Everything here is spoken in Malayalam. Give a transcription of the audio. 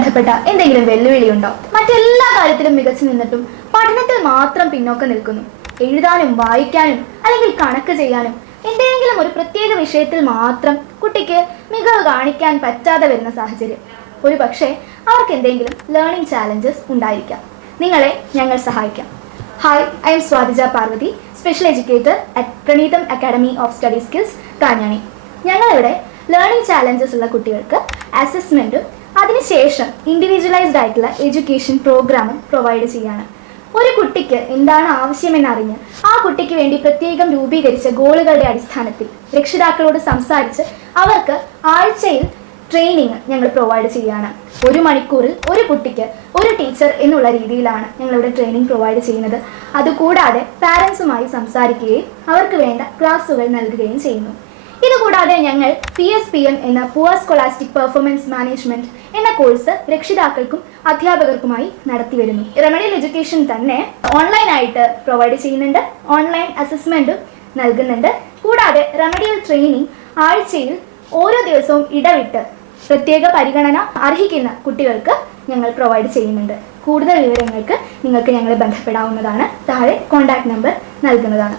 ബന്ധപ്പെട്ട എന്തെങ്കിലും വെല്ലുവിളിയുണ്ടോ? മറ്റെല്ലാ കാര്യത്തിലും മികച്ചു നിന്നിട്ടും പഠനത്തിൽ മാത്രം പിന്നോക്കം നിൽക്കുന്നു. എഴുതാനും വായിക്കാനും അല്ലെങ്കിൽ കണക്ക് ചെയ്യാനും എന്തെങ്കിലും ഒരു പ്രത്യേക വിഷയത്തിൽ മാത്രം കുട്ടിക്ക് മികവ് കാണിക്കാൻ പറ്റാതെ വരുന്ന സാഹചര്യം. ഒരു പക്ഷേ അവർക്ക് എന്തെങ്കിലും ലേണിംഗ് ചാലഞ്ചസ് ഉണ്ടായിരിക്കാം. നിങ്ങളെ ഞങ്ങൾ സഹായിക്കാം. Hi, I'm Swathija Parvathi, special educator at Praneetham academy of study skills, Kanjani. ഞങ്ങളിവിടെ ലേണിംഗ് ചാലഞ്ചസ് ഉള്ള കുട്ടികൾക്ക് അസസ്മെൻറ്റും അതിനുശേഷം ഇൻഡിവിജ്വലൈസ്ഡ് ആയിട്ടുള്ള എഡ്യൂക്കേഷൻ പ്രോഗ്രാമും പ്രൊവൈഡ് ചെയ്യാണ്. ഒരു കുട്ടിക്ക് എന്താണ് ആവശ്യമെന്നറിഞ്ഞ് ആ കുട്ടിക്ക് വേണ്ടി പ്രത്യേകം രൂപീകരിച്ച ഗോളുകളുടെ അടിസ്ഥാനത്തിൽ രക്ഷിതാക്കളോട് സംസാരിച്ച് അവർക്ക് ആഴ്ചയിൽ ട്രെയിനിങ് ഞങ്ങൾ പ്രൊവൈഡ് ചെയ്യുകയാണ്. 1 മണിക്കൂറിൽ ഒരു കുട്ടിക്ക് ഒരു ടീച്ചർ എന്നുള്ള രീതിയിലാണ് ഞങ്ങളിവിടെ ട്രെയിനിങ് പ്രൊവൈഡ് ചെയ്യുന്നത്. അതുകൂടാതെ പാരൻസുമായി സംസാരിക്കുകയും അവർക്ക് വേണ്ട ക്ലാസ്സുകൾ നൽകുകയും ചെയ്യുന്നു. ഇതുകൂടാതെ ഞങ്ങൾ PSPM എന്ന പുവർ സ്കോളാസ്റ്റിക് പെർഫോമൻസ് മാനേജ്മെന്റ് എന്ന കോഴ്സ് രക്ഷിതാക്കൾക്കും അധ്യാപകർക്കുമായി നടത്തി വരുന്നു. റെമഡിയൽ എഡ്യൂക്കേഷൻ തന്നെ ഓൺലൈനായിട്ട് പ്രൊവൈഡ് ചെയ്യുന്നുണ്ട്, ഓൺലൈൻ അസസ്മെൻറ്റും നൽകുന്നുണ്ട്. കൂടാതെ റെമഡിയൽ ട്രെയിനിങ് ആഴ്ചയിൽ ഓരോ ദിവസവും ഇടവിട്ട് പ്രത്യേക പരിഗണന അർഹിക്കുന്ന കുട്ടികൾക്ക് ഞങ്ങൾ പ്രൊവൈഡ് ചെയ്യുന്നുണ്ട്. കൂടുതൽ വിവരങ്ങൾക്ക് നിങ്ങൾക്ക് ഞങ്ങളെ ബന്ധപ്പെടാവുന്നതാണ്. താഴെ കോൺടാക്ട് നമ്പർ നൽകുന്നതാണ്.